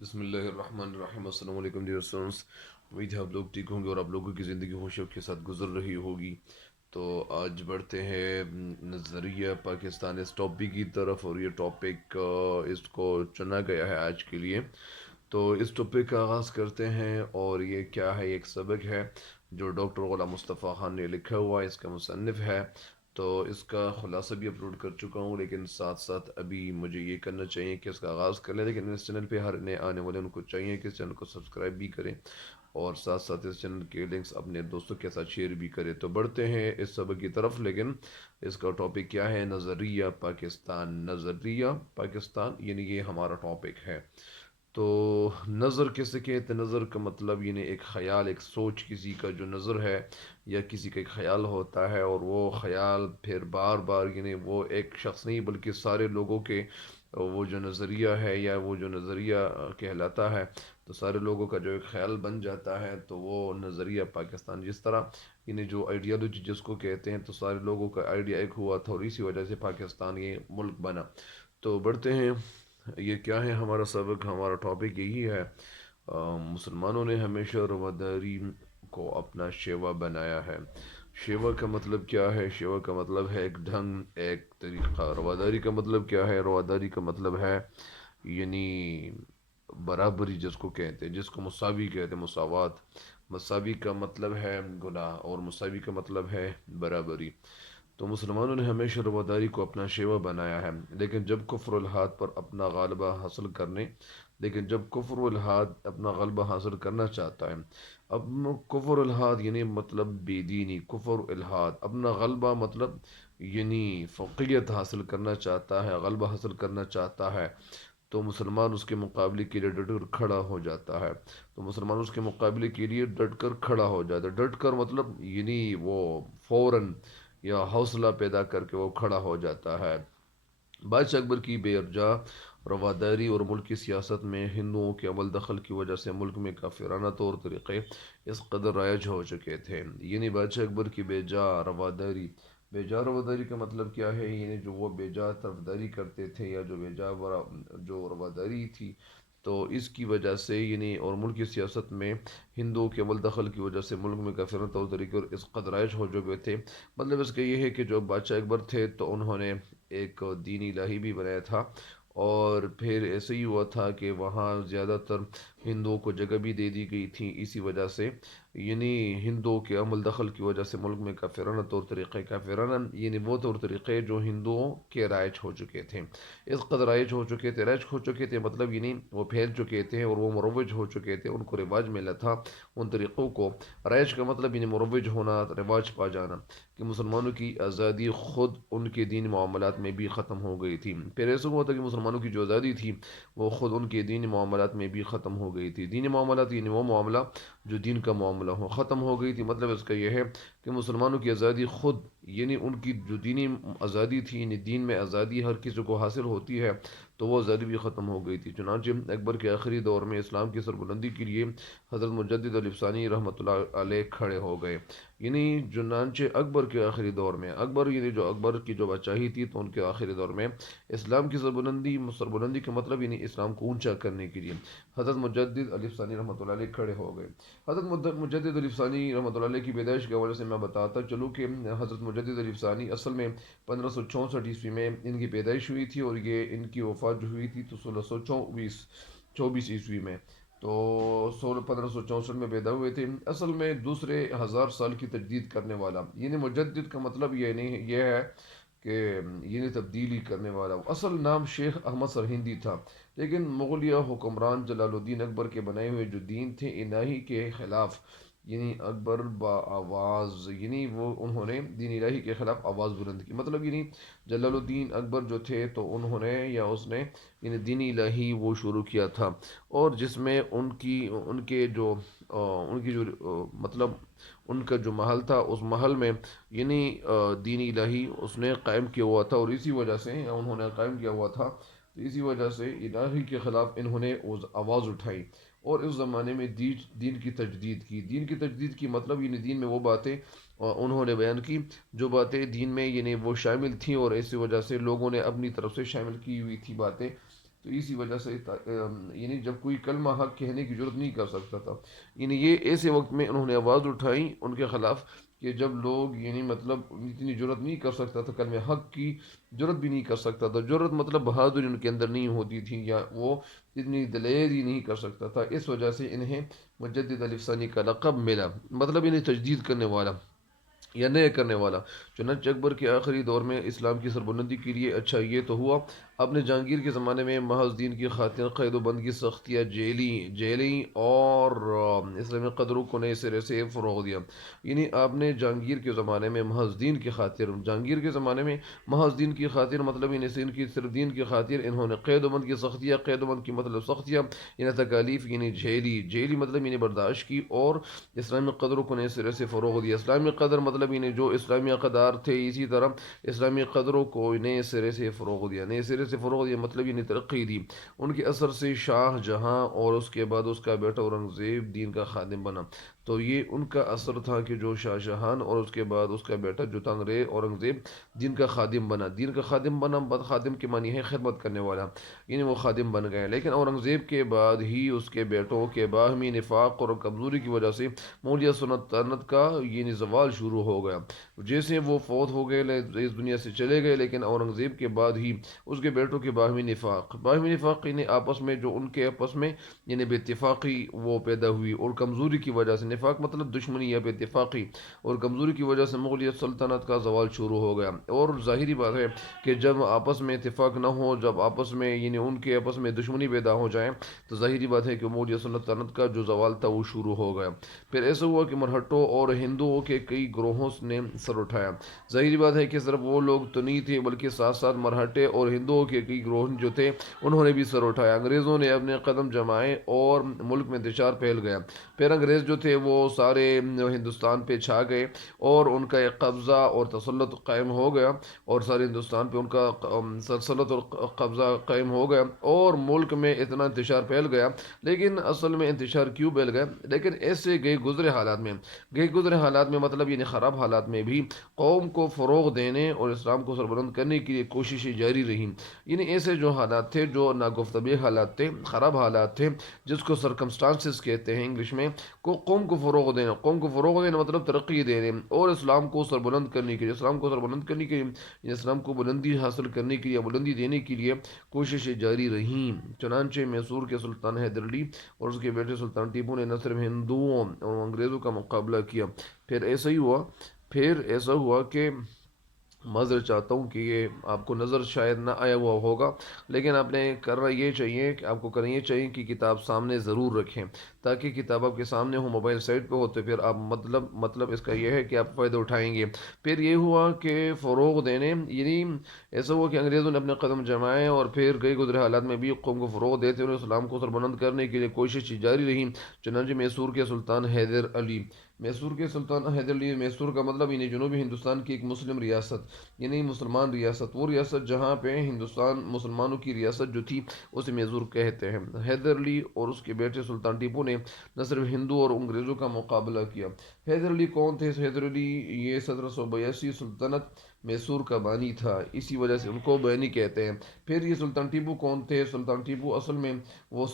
بسم اللہ الرحمن الرحیم۔ السلام علیکم ڈیئر اسٹوڈنٹس، امید ہے آپ لوگ ٹھیک ہوں گے اور آپ لوگوں کی زندگی خوشیوں کے ساتھ گزر رہی ہوگی۔ تو آج بڑھتے ہیں نظریہ پاکستان اس ٹاپک کی طرف، اور یہ ٹاپک اس کو چنا گیا ہے آج کے لیے۔ تو اس ٹاپک کا آغاز کرتے ہیں، اور یہ کیا ہے؟ ایک سبق ہے جو ڈاکٹر غلام مصطفیٰ خان نے لکھا ہوا ہے، اس کا مصنف ہے۔ تو اس کا خلاصہ بھی اپلوڈ کر چکا ہوں، لیکن ساتھ ساتھ ابھی مجھے یہ کرنا چاہیے کہ اس کا آغاز کر لیں، لیکن اس چینل پہ ہر نئے آنے والے ان کو چاہیے کہ اس چینل کو سبسکرائب بھی کریں، اور ساتھ ساتھ اس چینل کے لنکس اپنے دوستوں کے ساتھ شیئر بھی کریں۔ تو بڑھتے ہیں اس سبق کی طرف، لیکن اس کا ٹاپک کیا ہے؟ نظریہ پاکستان۔ نظریہ پاکستان یعنی یہ ہمارا ٹاپک ہے۔ تو نظر کیسے کہتے ہیں؟ نظر کا مطلب یعنی ایک خیال، ایک سوچ، کسی کا جو نظر ہے یا کسی کا ایک خیال ہوتا ہے، اور وہ خیال پھر بار بار، یعنی وہ ایک شخص نہیں بلکہ سارے لوگوں کے وہ جو نظریہ ہے یا وہ جو نظریہ کہلاتا ہے، تو سارے لوگوں کا جو ایک خیال بن جاتا ہے، تو وہ نظریہ پاکستان۔ جس طرح یعنی جو آئیڈیالوجی جس کو کہتے ہیں، تو سارے لوگوں کا آئیڈیا ایک ہوا تھا، اور اسی وجہ سے پاکستان یہ ملک بنا۔ تو بڑھتے ہیں، یہ کیا ہے ہمارا سبق؟ ہمارا ٹاپک یہی ہے، مسلمانوں نے ہمیشہ رواداری کو اپنا شیوا بنایا ہے۔ شیوا کا مطلب کیا ہے؟ شیوا کا مطلب ہے ایک ڈھنگ، ایک طریقہ۔ رواداری کا مطلب کیا ہے؟ رواداری کا مطلب ہے یعنی برابری جس کو کہتے ہیں، جس کو مساوی کہتے ہیں، مساوات۔ مساوی کا مطلب ہے گناہ، اور مساوی کا مطلب ہے برابری۔ تو مسلمانوں نے ہمیشہ رواداری کو اپنا شیوا بنایا ہے، لیکن جب کفر الحاد پر اپنا غالبہ حاصل کرنے لیکن جب کفر الحاد اپنا غلبہ حاصل کرنا چاہتا ہے، اب کفر الحاد یعنی مطلب بے دینی، کفر الحاد اپنا غلبہ مطلب یعنی فوقیت حاصل کرنا چاہتا ہے، غلبہ حاصل کرنا چاہتا ہے، تو مسلمان اس کے مقابلے کے لیے ڈٹ کر کھڑا ہو جاتا ہے۔ تو مسلمان اس کے مقابلے کے لیے ڈٹ کر کھڑا ہو جاتا ہے۔ ڈٹ کر مطلب یعنی وہ فوراً یا حوصلہ پیدا کر کے وہ کھڑا ہو جاتا ہے۔ بادشاہ اکبر کی بے ارجا رواداری اور ملک کی سیاست میں ہندوؤں کے عمل دخل کی وجہ سے ملک میں کافرانہ طور طریقے اس قدر رائج ہو چکے تھے، یعنی بادشاہ اکبر کی بے جا رواداری۔ بے جا رواداری کا مطلب کیا ہے؟ یعنی جو وہ بے جا طرفداری کرتے تھے، یا جو بے جا جو رواداری تھی، تو اس کی وجہ سے یعنی اور ملک کی سیاست میں ہندوؤں کے عمل دخل کی وجہ سے ملک میں کافرانہ طور طریقے اور اس قدر رائج ہو چکے تھے۔ مطلب اس کا یہ ہے کہ جو بادشاہ اکبر تھے، تو انہوں نے ایک دین الہی بھی بنایا تھا، اور پھر ایسے ہی ہوا تھا کہ وہاں زیادہ تر ہندوؤں کو جگہ بھی دے دی گئی تھی، اسی وجہ سے یعنی ہندوؤں کے عمل دخل کی وجہ سے ملک میں کافرانہ طور طریقے، کافرانہ یعنی وہ طور طریقے جو ہندوؤں کے رائج ہو چکے تھے، اس قدر رائج ہو چکے تھے، رائج ہو چکے تھے مطلب یعنی وہ پھیل چکے تھے، اور وہ مروج ہو چکے تھے، ان کو رواج ملا تھا ان طریقوں کو۔ رائج کا مطلب یعنی مروج ہونا، رواج پا جانا، کہ مسلمانوں کی آزادی خود ان کے دین معاملات میں بھی ختم ہو گئی تھی۔ پھر ایسا ہوا تھا کہ مسلمانوں کی جو آزادی تھی وہ خود ان کے دین معاملات میں بھی ختم ہو گئی تھی۔ دین معاملات یعنی وہ معاملہ جو دین کا معاملہ ہو، ختم ہو گئی تھی۔ مطلب اس کا یہ ہے کہ مسلمانوں کی آزادی خود یعنی ان کی جو دینی آزادی تھی، یعنی دین میں آزادی ہر کسی کو حاصل ہوتی ہے، تو وہ آزادی بھی ختم ہو گئی تھی۔ چنانچہ اکبر کے آخری دور میں اسلام کی سربلندی کے لیے حضرت مجدد علیہ ثانی رحمۃ اللہ علیہ کھڑے ہو گئے۔ یعنی چنانچہ اکبر کے آخری دور میں، اکبر یعنی جو اکبر کی جو بادشاہی تھی، تو ان کے آخری دور میں اسلام کی سربلندی کا مطلب یعنی اسلام کو اونچا کرنے کے لیے حضرت مجدد علیہ ثانی رحمۃ اللہ علیہ کھڑے ہو گئے۔ حضرت مجدد علیہ ثانی رحمۃ اللہ علیہ کی پیدائش کے حوالے سے میں بتاتا چلوں کہ حضرت مجدد علیہ ثانی اصل میں 1564 میں ان کی پیدائش ہوئی تھی، اور یہ ان کی وفات جو ہوئی تھی تو 1624 میں، تو 1564 میں پیدا ہوئے تھے۔ اصل میں دوسرے 1000 سال کی تجدید کرنے والا، یعنی مجدد کا مطلب یہ نہیں یہ ہے کہ یعنی تبدیلی کرنے والا۔ اصل نام شیخ احمد سرہندی تھا، لیکن مغلیہ حکمران جلال الدین اکبر کے بنائے ہوئے جو دین تھے الہی کے خلاف، یعنی اکبر با آواز یعنی وہ انہوں نے دین الہی کے خلاف آواز بلند کی۔ مطلب یعنی جلال الدین اکبر جو تھے، تو انہوں نے یا اس نے یعنی دین الہی وہ شروع کیا تھا، اور جس میں ان کی جو مطلب ان کا جو محل تھا، اس محل میں یعنی دین الہی اس نے قائم کیا ہوا تھا، اور اسی وجہ سے انہوں نے قائم کیا ہوا تھا، تو اسی وجہ سے الہی کے خلاف انہوں نے آواز اٹھائی، اور اس زمانے میں دین کی تجدید کی۔ دین کی تجدید کی مطلب یعنی دین میں وہ باتیں انہوں نے بیان کی جو باتیں دین میں یعنی وہ شامل تھیں، اور اسی وجہ سے لوگوں نے اپنی طرف سے شامل کی ہوئی تھی باتیں، تو اسی وجہ سے یعنی جب کوئی کلمہ حق کہنے کی ضرورت نہیں کر سکتا تھا، یعنی یہ ایسے وقت میں انہوں نے آواز اٹھائی ان کے خلاف کہ جب لوگ یعنی مطلب اتنی جرت نہیں کر سکتا تھا، کلمہ حق کی جرت بھی نہیں کر سکتا تھا، جرت مطلب بہادری ان کے اندر نہیں ہوتی تھی، یا وہ اتنی دلیری نہیں کر سکتا تھا، اس وجہ سے انہیں مجدد الف ثانی کا لقب ملا، مطلب انہیں تجدید کرنے والا یا نئے کرنے والا۔ چنانچہ اکبر کے آخری دور میں اسلام کی سربلندی کے لیے اچھا یہ تو ہوا آپ نے جہانگیر کے زمانے میں محض دین کی خاطر قید و بند کی سختیاں جیلی اور اسلامی قدروں کو نئے سرے سے فروغ دیا۔ یعنی آپ نے جہانگیر کے زمانے میں محض دین کی خاطر، جہانگیر کے زمانے میں محض دین کی خاطر مطلب صرف دین کی خاطر انہوں نے قید و بند کی سختیاں، قید و بند کی مطلب سختیاں، انہیں تکالیف یعنی جیلی مطلب انہیں برداشت کی، اور اسلامی قدروں کو نئے سرے سے فروغ دیا۔ اسلامی قدر مطلب انہیں جو اسلامی اقدار تھے، اسی طرح اسلامی قدروں کو نئے سرے سے فروغ دیا، نئے سرے سے فروغ دیا مطلب انہیں ترقی دی۔ ان کے اثر سے شاہ جہاں اور اس کے بعد اس کا بیٹا اورنگزیب دین کا خادم بنا۔ تو یہ ان کا اثر تھا کہ جو شاہ جہان اور اس کے بعد اس کا بیٹا جو اورنگزیب دین کا خادم بنا، دین کا خادم بنا، خادم کے معنی ہے خدمت کرنے والا، یعنی وہ خادم بن گئے۔ لیکن اورنگزیب کے بعد ہی اس کے بیٹوں کے باہمی نفاق اور کمزوری کی وجہ سے مغلیہ سلطنت کا یعنی زوال شروع ہو گیا۔ جیسے وہ فوت ہو گئے، اس دنیا سے چلے گئے، لیکن اورنگزیب کے بعد ہی اس کے بیٹوں کے باہمی نفاق یعنی آپس میں جو ان کے آپس میں یعنی بے اتفاقی وہ پیدا ہوئی، اور کمزوری کی وجہ سے، نفاق مطلب دشمنی یا بے اتفاقی اور کمزوری کی وجہ سے مغلیہ سلطنت کا زوال شروع ہو گیا۔ اور ظاہری بات ہے کہ جب آپس میں اتفاق نہ ہو، جب آپس میں یعنی ان کے آپس میں دشمنی پیدا ہو جائے، تو ظاہری بات ہے کہ مغلیہ سلطنت کا جو زوال تھا وہ شروع ہو گیا۔ پھر ایسا ہوا کہ مرہٹوں اور ہندوؤں کے کئی گروہوں نے سر اٹھایا۔ ظاہری بات ہے کہ صرف وہ لوگ تو نہیں تھے، بلکہ ساتھ ساتھ مرہٹے اور ہندوؤں کے کئی گروہ جو تھے انہوں نے بھی سر اٹھایا۔ انگریزوں نے اپنے قدم جمائے اور ملک میں انتشار پھیل گیا۔ پھر انگریز جو تھے وہ سارے ہندوستان پہ چھا گئے، اور ان کا ایک قبضہ اور تسلط قائم ہو گیا، اور سارے ہندوستان پہ ان کا تسلط اور قبضہ قائم ہو گیا، اور ملک میں اتنا انتشار پھیل گیا۔ لیکن اصل میں انتشار کیوں پھیل گیا؟ لیکن ایسے گئے گزرے حالات میں مطلب یعنی خراب حالات میں بھی قوم کو فروغ دینے اور اسلام کو سربلند کرنے کے لیے کوششیں جاری رہیں۔ یعنی ایسے جو حالات تھے، جو ناگفتگو حالات تھے، خراب حالات تھے، جس کو سرکمسٹانسز کہتے ہیں انگلش میں، کو قوم کو فروغ دینا مطلب ترقی دینے اور اسلام کو سربلند کرنے کے لیے، یعنی اسلام کو بلندی حاصل کرنے کے لیے، بلندی دینے کے لیے کوششیں جاری رہیں۔ چنانچہ میسور کے سلطان حیدر علی اور اس کے بیٹے سلطان ٹیپو نے نہ صرف ہندوؤں اور انگریزوں کا مقابلہ کیا، پھر ایسا ہوا کہ معذرت چاہتا ہوں کہ یہ آپ کو نظر شاید نہ آیا ہوا ہوگا، لیکن آپ نے کرنا یہ چاہیے کہ کتاب سامنے ضرور رکھیں، تاکہ کتاب آپ کے سامنے ہو، موبائل سائٹ پہ ہو، تو پھر آپ مطلب اس کا یہ ہے کہ آپ فائدہ اٹھائیں گے۔ پھر یہ ہوا کہ فروغ دینے، یعنی ایسا ہوا کہ انگریزوں نے اپنے قدم جمائے، اور پھر گئے گزرے حالات میں بھی قوم کو فروغ دیتے ہوئے اسلام کو سربلند کرنے کے لیے کوشش جاری رہی۔ چنانچہ میسور کا مطلب یعنی جنوبی ہندوستان کی ایک مسلم ریاست، یعنی مسلمان ریاست، وہ ریاست جہاں پہ ہندوستان مسلمانوں کی ریاست جو تھی اسے میسور کہتے ہیں۔ حیدر علی اور اس کے بیٹے سلطان ٹیپو نے نہ صرف ہندو اور انگریزوں کا مقابلہ کیا۔ حیدر علی کون تھے؟ حیدر علی یہ 1782 سلطنت میسور کا بانی تھا، اسی وجہ سے ان کو بانی کہتے ہیں۔ پھر یہ سلطان ٹیپو کون تھے؟ سلطان ٹیپو اصل میں وہ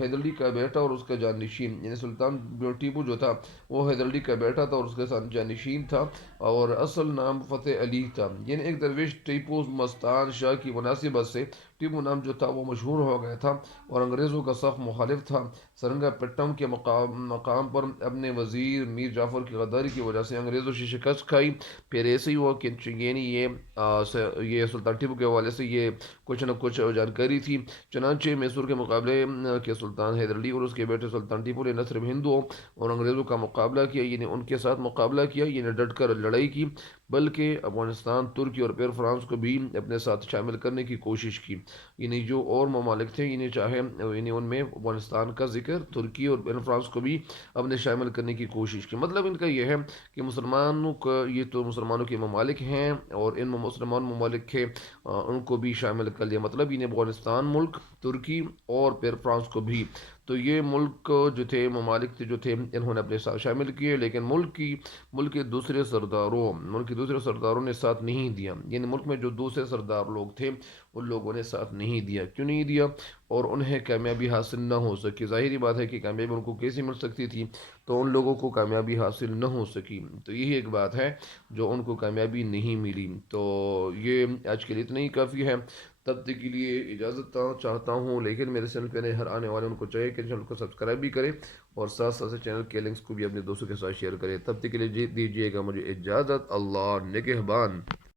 حیدر علی کا بیٹا اور اس کا جانشین، یعنی سلطان ٹیپو جو تھا وہ حیدر علی کا بیٹا تھا اور اس کے ساتھ جانشین تھا، اور اصل نام فتح علی تھا۔ یعنی ایک درویش ٹیپو مستان شاہ کی مناسبت سے ٹیپو نام جو تھا وہ مشہور ہو گیا تھا، اور انگریزوں کا سخت مخالف تھا۔ سرنگا پٹم کے مقام پر اپنے وزیر میر جعفر کی غداری کی وجہ سے انگریزوں سے شکست کھائی۔ پھر ایسے ہی ہوا کہ یعنی یہ سلطان ٹیپو کے حوالے سے یہ کچھ نہ کچھ جانکاری تھی۔ چنانچہ میسور کے مقابلے کے سلطان حیدر علی اور اس کے بیٹے سلطان ٹیپو نے نہ صرف ہندوؤں اور انگریزوں کا مقابلہ کیا، یعنی ان کے ساتھ مقابلہ کیا، یعنی ڈٹ کر لڑائی کی، بلکہ افغانستان، ترکی اور پھر فرانس کو بھی اپنے ساتھ شامل کرنے کی کوشش کی۔ یعنی جو اور ممالک تھے، یعنی ان میں افغانستان کا ذکر، ترکی اور پھر فرانس کو بھی اپنے شامل کرنے کی کوشش کی۔ مطلب ان کا یہ ہے کہ یہ تو مسلمانوں کے ممالک ہیں، اور ان مسلمان ممالک کے ان کو بھی شامل کر لیا، مطلب انہیں افغانستان ملک، ترکی اور پھر فرانس کو بھی۔ تو یہ ملک جو تھے، ممالک جو تھے، انہوں نے اپنے ساتھ شامل کیے، لیکن ملک کے دوسرے سرداروں نے ساتھ نہیں دیا، یعنی ملک میں جو دوسرے سردار لوگ تھے ان لوگوں نے ساتھ نہیں دیا. کیوں نہیں دیا؟ اور انہیں کامیابی حاصل نہ ہو سکی. ظاہری بات ہے کہ کامیابی ان کو کیسے مل سکتی تھی؟ تو ان لوگوں کو کامیابی حاصل نہ ہو سکی. تو یہی ایک بات ہے جو ان کو کامیابی نہیں ملی. تو یہ آج کے لیے اتنا ہی کافی ہے. تب تک کے لیے اجازت چاہتا ہوں، لیکن میرے چینل پہ نئے ہر آنے والے ان کو چاہیے کہ چینل کو سبسکرائب بھی کرے اور ساتھ ساتھ چینل کے لنکس کو بھی اپنے دوستوں کے ساتھ شیئر کرے. تب تک کے لیے دیجیے گا مجھے اجازت. اللہ نگہبان.